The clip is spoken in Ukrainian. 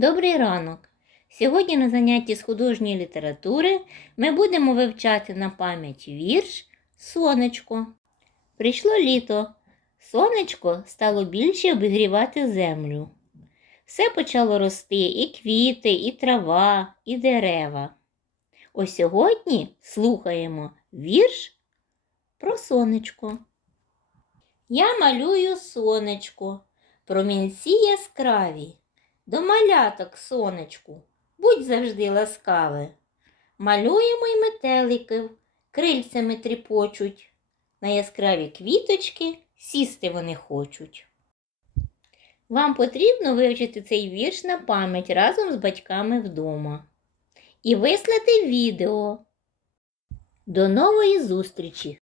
Добрий ранок! Сьогодні на занятті з художньої літератури ми будемо вивчати на пам'ять вірш Сонечко. Прийшло літо. Сонечко стало більше обігрівати землю. Все почало рости і квіти, і трава, і дерева. Ось сьогодні слухаємо вірш про сонечко. Я малюю сонечко, промінці яскраві. До маляток, сонечку, будь завжди ласкаве. Малюємо й метеликів, крильцями тріпочуть. На яскраві квіточки сісти вони хочуть. Вам потрібно вивчити цей вірш на пам'ять разом з батьками вдома і вислати відео. До нової зустрічі!